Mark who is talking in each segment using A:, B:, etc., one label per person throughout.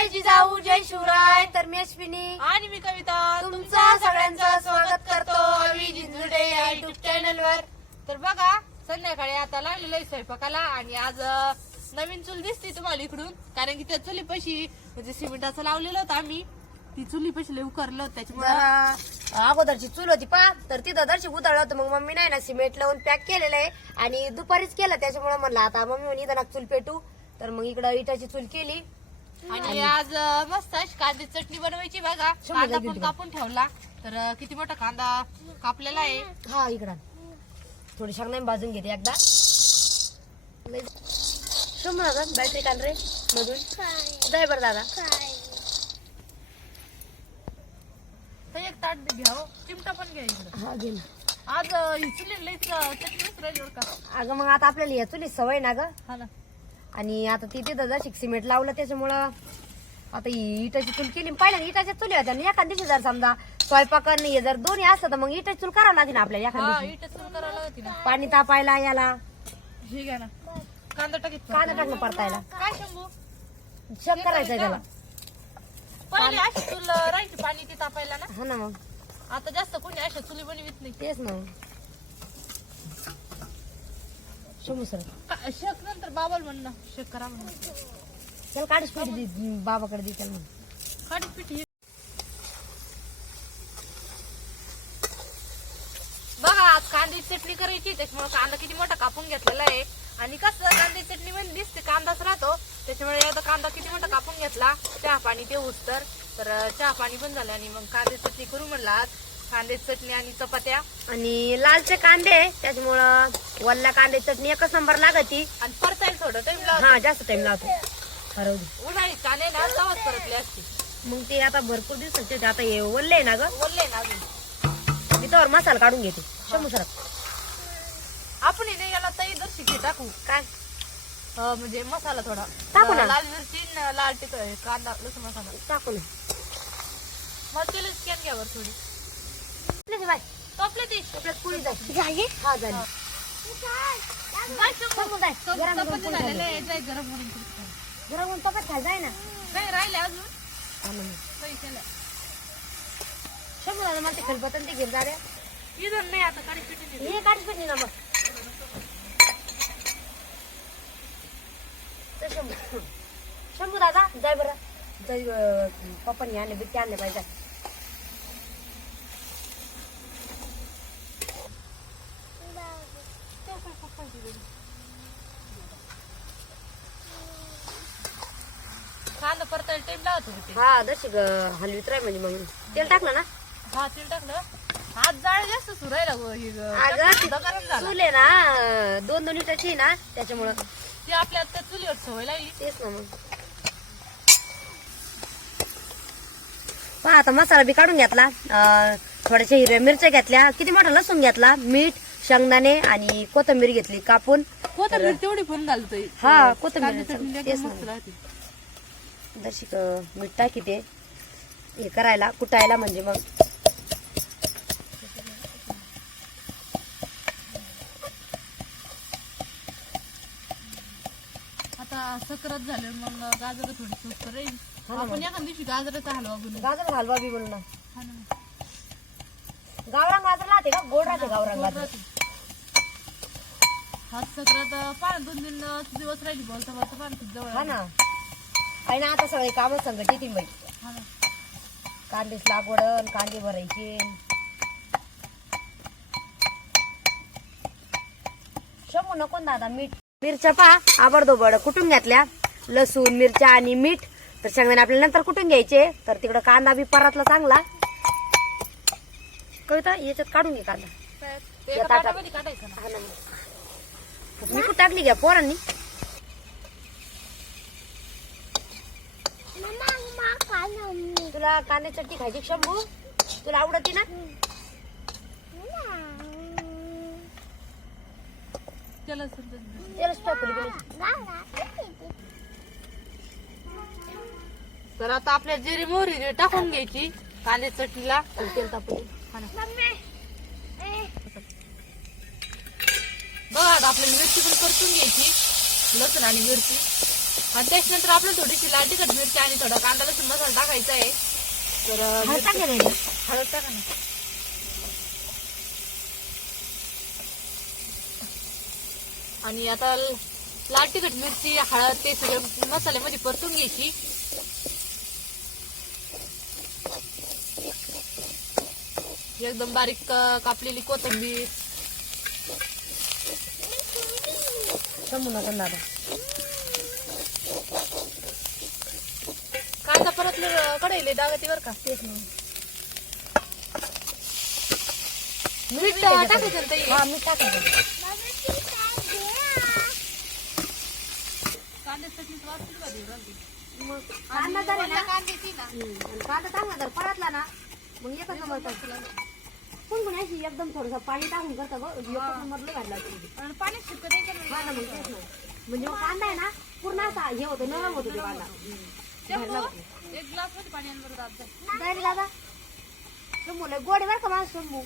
A: जय जिजाऊ जय शिवराय. तर मी अश्विनी
B: आणि मी कविता
A: तुमचं सगळ्यांचं स्वागत करतो आम्ही जिंजुडे या युट्यूब चॅनल वर.
B: तर बघा संध्याकाळी आता लागलेलं आहे स्वयंपाकाला आणि आज नवीन चूल दिसते तुम्हाला इकडून, कारण की त्या चुलीपाशी म्हणजे सिमेंटाचं लावलेलं होतं आम्ही, ती चुलीपाशी लय उकरलं होतं त्याच्यामुळे
A: अगोदरची चूल होती पा, तर तिथं दर्शक उतरलं होतं. मग मम्मी नाही ना सिमेंट लावून पॅक केलेलं आहे आणि दुपारीच केलं, त्याच्यामुळे म्हणलं आता मम्मी म्हणे इथं ना चूल पेटू, तर मग इकडं इटाची चूल केली.
B: आणि आज मस्त अशी कांद्याची चटणी बनवायची. बघा कांदा पण कापून ठेवला, तर किती मोठा कांदा कापलेला आहे.
A: हा इकडं थोडी शेंगदाणे भाजून घेते एकदा. दादा बॅटरी काढ रे मधून जाय बरं दादा.
B: तर एक ताट घ्या, चिमटा पण घ्या इकडं.
A: हा घे ना.
B: आज ही चुली लईच चटणीच राहिली बरं का.
A: अगं मग आता आपल्याला या चुली सवय ना ग,
B: हा ना.
A: आणि आता ती तिथं जशी सिमेंट लावलं त्याच्यामुळं आता ही इटाची चूल केली. पहिल्या इटाच्या चुली होत्या आणि एखाद दिवशी जर समजा स्वयंपाक नाही जर दोन्ही असतं तर मग इटाची चूल करावं लागेल ना आपल्याला एखाद
B: हा
A: दिवशी.
B: इट सुरू करायला होती ना.
A: पाणी तापायला याला
B: हे घ्या ना, कांदा टाकीत
A: कांदा टाकणं परतायला
B: काय शंभू
A: शेक करायचं त्याला.
B: पहिले अशी चूल राहायची पाणी ती तापायला ना.
A: हा ना मग
B: आता जास्त कोणी अशा चुली बनवित नाही.
A: तेच ना. शंभू सर
B: शेक नंतर बाबाला म्हणणं शेक करा म्हणून.
A: चल काढीच पीठ दे बाबाकडे दे त्याला.
B: खाडी पिठी बघा आज कांद्याची चटणी करायची, त्याच्यामुळे कांदा किती मोठा कापून घेतलेला आहे. आणि कसं कांद्याची चटणी मध्ये दिसते कांदाच राहतो, त्याच्यामुळे आता कांदा किती मोठा कापून घेतला. चहा पाणी ते उचतर, तर चहा पाणी पण झालं आणि मग कांद्याची चटणी करू म्हणलं. आज कांद्याची चटणी आणि चपात्या
A: आणि लालचे कांदे, त्याच्यामुळं वल्ल्या कांदे चटणी एकच नंबर लागती.
B: आणि परतायला थोडं टाइम
A: हा जास्त टाइम लावतो.
B: उन्हाळी कांदे ना तवाच परतले असते.
A: मग ते आता भरपूर दिवसाचे होते, आता हे ओलले आहे ना ग.
B: बोलले ना अजून
A: मी त्यावर मसाला काढून घेते. शंभू सर
B: आपण इथे याला ताई दर्शिकी टाकू
A: काय
B: म्हणजे मसाला थोडा
A: टाकू ना.
B: लाल मिरची न लाल तिखट कांदा लसूण मसाला
A: टाकू ना.
B: मग केलं स्कॅन घ्यावर थोडी
A: बाय
B: टोपले ती
A: आपल्यात पुरी झाली. हा झाली. शंभू जाय. गरम गरम पोळी झाली.
B: गरम करून
A: गरम गरम चपात खाय जाय ना.
B: काही राहिले अजून
A: हा ना.
B: काही केलं
A: शंभू दादा मला ते खलबत्ता ते घेऊन जा रे.
B: इथून नाही आता काळी पिठी
A: हे काढीच पेटली ना मग. तर शंभू दादा जाय बरं. जाय पप्पांनी आणले बिट्टे आणले पाहिजे.
B: कांदा परतायला टाइम लावत होते.
A: हा दर्शक हलवीत राय म्हणजे मग तेल टाकलं ना.
B: हा तेल टाकलं. हात जाळ जास्त सुरायला
A: अगं
B: गरम झाला.
A: चूल आहे ना 2-2 लिटरची ना, त्याच्यामुळं
B: ती आपल्या त्या चुलीवर सवय लागली.
A: तेच ना. मग पहा आता मसाला बी काढून घेतला. थोड्याशा हिरव्या मिरच्या घेतल्या, किती मोठा लसूण घेतला, मीठ, शेंगदाणे आणि कोथिंबीर घेतली कापून.
B: कोथिंबीर तेवढी पण घालतोय.
A: हा कोथिंबीर तेच
B: मस्त
A: ना.
B: राहते.
A: दर्शक मीठ टाकी ते हे करायला कुटायला म्हणजे मग
B: आता सकरत झाले मग गाजर थोडी स्वस्त राहील.
A: हा ना.
B: आपण एखाद दिवशी गाजराचा हलवा बनवू.
A: गाजर हलवा बी बनवून ना.
B: हा ना.
A: गावरान गाजर राहते का गोड राहते गावरान गाजर.
B: हात सकरात पाच 2 दिवस राहिली बोलता बोलता पाणी खूप जवळ
A: हा
B: आलं.
A: ना. आणि आता सगळे काम संकट येतील बाई.
B: हा ना.
A: कांदेच लागवडन, कांदे भरायचे. शंभू नको ना दादा मीठ. मिरच्या पहा आबडधोबड कुटून घेतल्या, लसूण मिरच्या आणि मीठ. तर शेंगदाणे आपल्याला नंतर कुटून घ्यायचे. तर तिकडं कांदा बी परतला चांगला. कविता याच्यात काढून घे कांदा.
B: ते एका ताटामध्ये काढायचं ना.
A: हा ना. मी कुठं टाकली घ्या पोरांनी. तुला कांदे चटणी खायची शंभू, तुला आवडती ना.
B: त्याला
A: तेलच टाकली.
B: तर आता आपल्या जिरी मोहरी टाकून घ्यायची कांदे चटणीला.
A: तेल तापू.
B: बघा आता आपल्याला मिरची पण परतून घ्यायची, लसूण आणि मिरची. आणि त्याच्यानंतर आपल्याला थोडीशी लाल तिखट मिरची आणि थोडा कांदा लसूण मसाला टाकायचा आहे. तर
A: हळद टाकलं नाही.
B: हळद टाका ना. आणि आता लाल तिखट मिरची हळद ते सगळे मसाल्यामध्ये परतून घ्यायची. एकदम बारीक कापलेली कोथिंबीर.
A: समजू नका दादा.
B: कांदा परतले कढईले डागतीवर का
A: तेच ना.
B: मीठ टाकायचं ना ताई.
A: हा मी टाकायचं.
B: कांद्याची चटणी वास किती भारी राहते.
A: मग कांदा जर आहे ना,
B: कांद्याची ना
A: आणि कांदा चांगला जर परतला ना मग एकच नंबर करतो. कोण कोण अशी एकदम थोडंसं पाणी टाकून करता गं, एकच नंबरला घातला तुम्ही.
B: आणि पाणी शिकत नाही का
A: हा ना, मग तेच ना. म्हणजे मग कांदा आहे ना पूर्ण असा हे होतो, नरम होतो ते कांदा.
B: एक ग्लास मध्ये पाणी आणलं बरं दादा.
A: जाईल दादा. शंभूला गोडे बरं का माझं शंभू.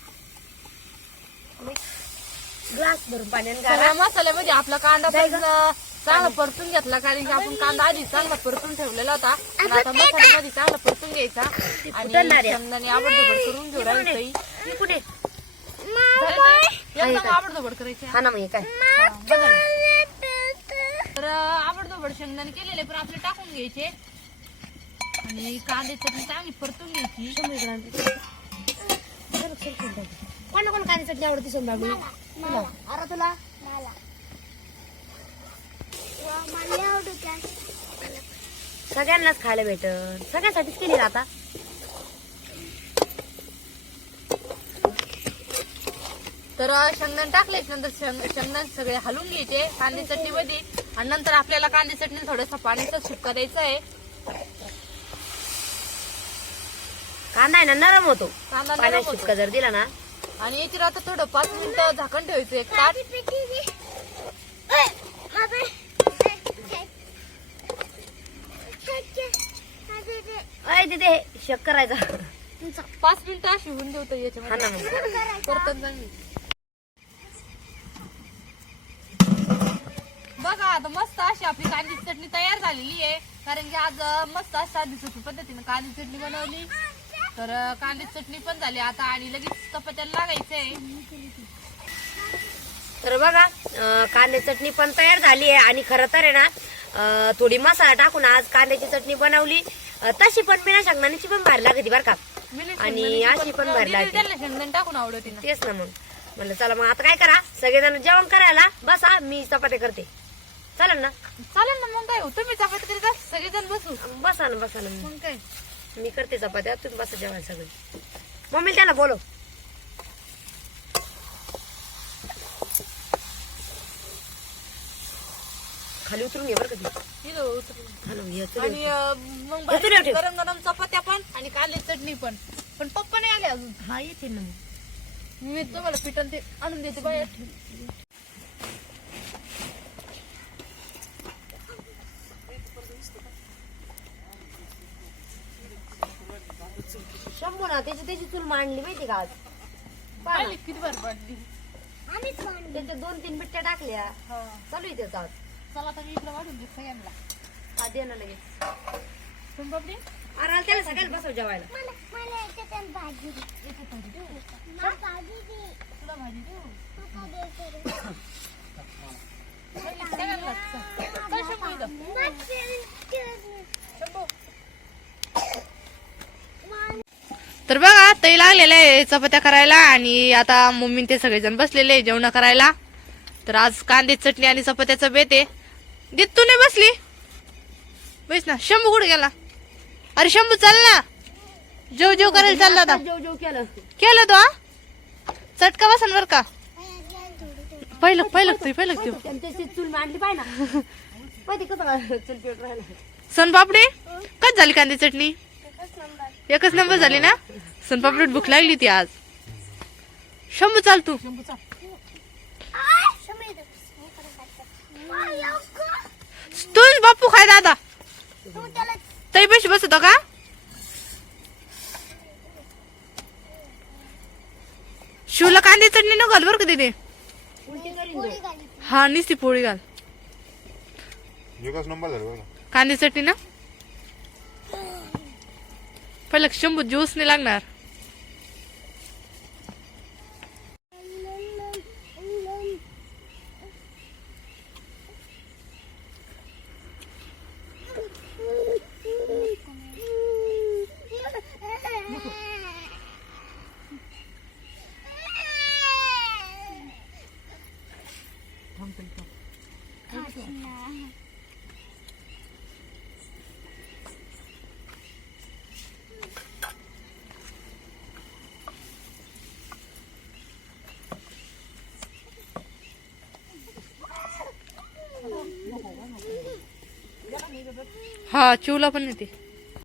A: ग्लास भरून पाण्याने
B: सगळ्या मसाल्यामध्ये आपला कांदा पण चांगला परतून घेतला, कारण की आपण कांदा आधी चांगला परतून ठेवलेला होता. तर आता मसाल्यामध्ये चांगला परतून घ्यायचा आणि शेंगदाणे आवडधोबड करून घेऊ राहील.
A: कुठे
B: एकदम आवडधोबड करायचे.
A: हा ना, मग हे काय
B: बघा ना. तर आवडधोबड शेंगदाणे केलेले पण आपले टाकून घ्यायचे आणि कांदे चटणी चांगली परतून घ्यायची.
A: कोणा कोण कांदी चटणी आवडते सोनबाबी? तुला? अरे तुला सगळ्यांनाच खायला भेटल, सगळ्यांसाठीच केली आता.
B: तर शेंगदाणे टाकले नंतर शेंगदाणे सगळे हलवून घ्यायचे कांदे चटणी मध्ये आणि नंतर आपल्याला कांदे चटणी थोडंसं पाण्याचा सुक्का द्यायचा आहे.
A: कांदा आहे ना नरम होतो,
B: कांदा नरम
A: पाण्यात
B: होतो.
A: शिपका जर दिला ना.
B: आणि याची आता थोडं 5 मिनिटं झाकण ठेवायचं एक ताट.
A: अय तिथे शेक करायचा.
B: 5 मिनिटं अशी होऊन देऊ
A: हा ना
B: याच्यामध्ये
A: मग.
B: परतून चांगली. बघा आता मस्त अशी आपली कांदी चटणी तयार झालेली आहे, कारण की आज मस्त अशी साधी सोपी पद्धतीने कांदी चटणी बनवली. तर कांदी चटणी पण झाली आता आणि लगेच चपात्याला लागायचंय.
A: तर बघा कांदे चटणी पण तयार झाली आहे आणि खरं तर आहे ना थोडी मसाला टाकून आज कांद्याची चटणी बनवली. तशी पण बिना शेंगदाण्याची पण भारी लागते बरं का, आणि अशी पण भारी लागते.
B: त्याला शेंगदाणे टाकून आवडते ना.
A: तेच ना. मग म्हणलं चला मग आता काय करा, सगळेजण जेवण करायला बसा, मी चपात्या करते. चालेल ना?
B: चालेल ना. मग काय हो, तुम्ही चपाती करीत असाल, सगळेजण बसू.
A: बसा ना, बसा ना.
B: मग काय
A: मी करते चपात्या, तुम्ही बसा जेवायला सगळे. मम्मी त्यांना बोलो. खाली उतरून घे बरं का ती.
B: इलो उतरून.
A: हा ना, हे चुलीवर
B: आणि
A: ठेव.
B: मग
A: हे चुलीवर ठेव.
B: गरम गरम चपात्या पण आणि कांदे चटणी पण. पण पप्पा नाही आले अजून.
A: हा येते ना.
B: मी तुम्हाला पिठन ते आणून देते बाहेर.
A: शंभू ना त्याची चूल मांडली माहिती का आज. पहा ना.
B: पाहिली किती भारी वाटली.
A: त्याच्या 2-3 बिट्ट्या टाकल्या. चालू आहे त्याचा आज.
B: चला आता मी इकडे वाढून देत सगळ्यांना.
A: हा दे ना लगेच.
B: तुमच्याकडे
A: अरे त्याला सगळ्याला बसव जेवायला.
B: तुला भाजी देऊ. सगळ्यांना चल शंभू इथं. शंभू. तर बघा ताई लागलेलं आहे चपात्या करायला आणि आता मम्मी ते सगळेजण बसलेले आहे जेवण करायला. तर आज कांदे चटणी आणि चपात्याचा बेत आहे. देत तू नाही बसली बस ना. शंभू कुठे गेला? अरे शंभू चाल ना, जेव जेव करायला चालला आता.
A: जेव केलं.
B: केलं तो हा? चटका बसन बर का. पहिलं तू
A: त्याची चूल मांडली पाहिजे ना. माहिती कसं चूल पेट राहिला.
B: सोनपापडी कच झाली कांदी चटणी? एकच नंबर झाली ना. सोनपापडीत भूक लागली ती आज. शंभू चाल तू. तूच बापू खाय दादा. तरी पैसे बसतो का? शिवला कांदी चटणी नको घाल बर का तिथे.
A: उलटी करीन तो.
B: हा निस्ती पोळी घाल.
C: एकच नंबर झालं बघा.
B: कांदी चटणी ना पहिलं शंभू ज्यूस नाही लागणार. हा चिवला पण येते.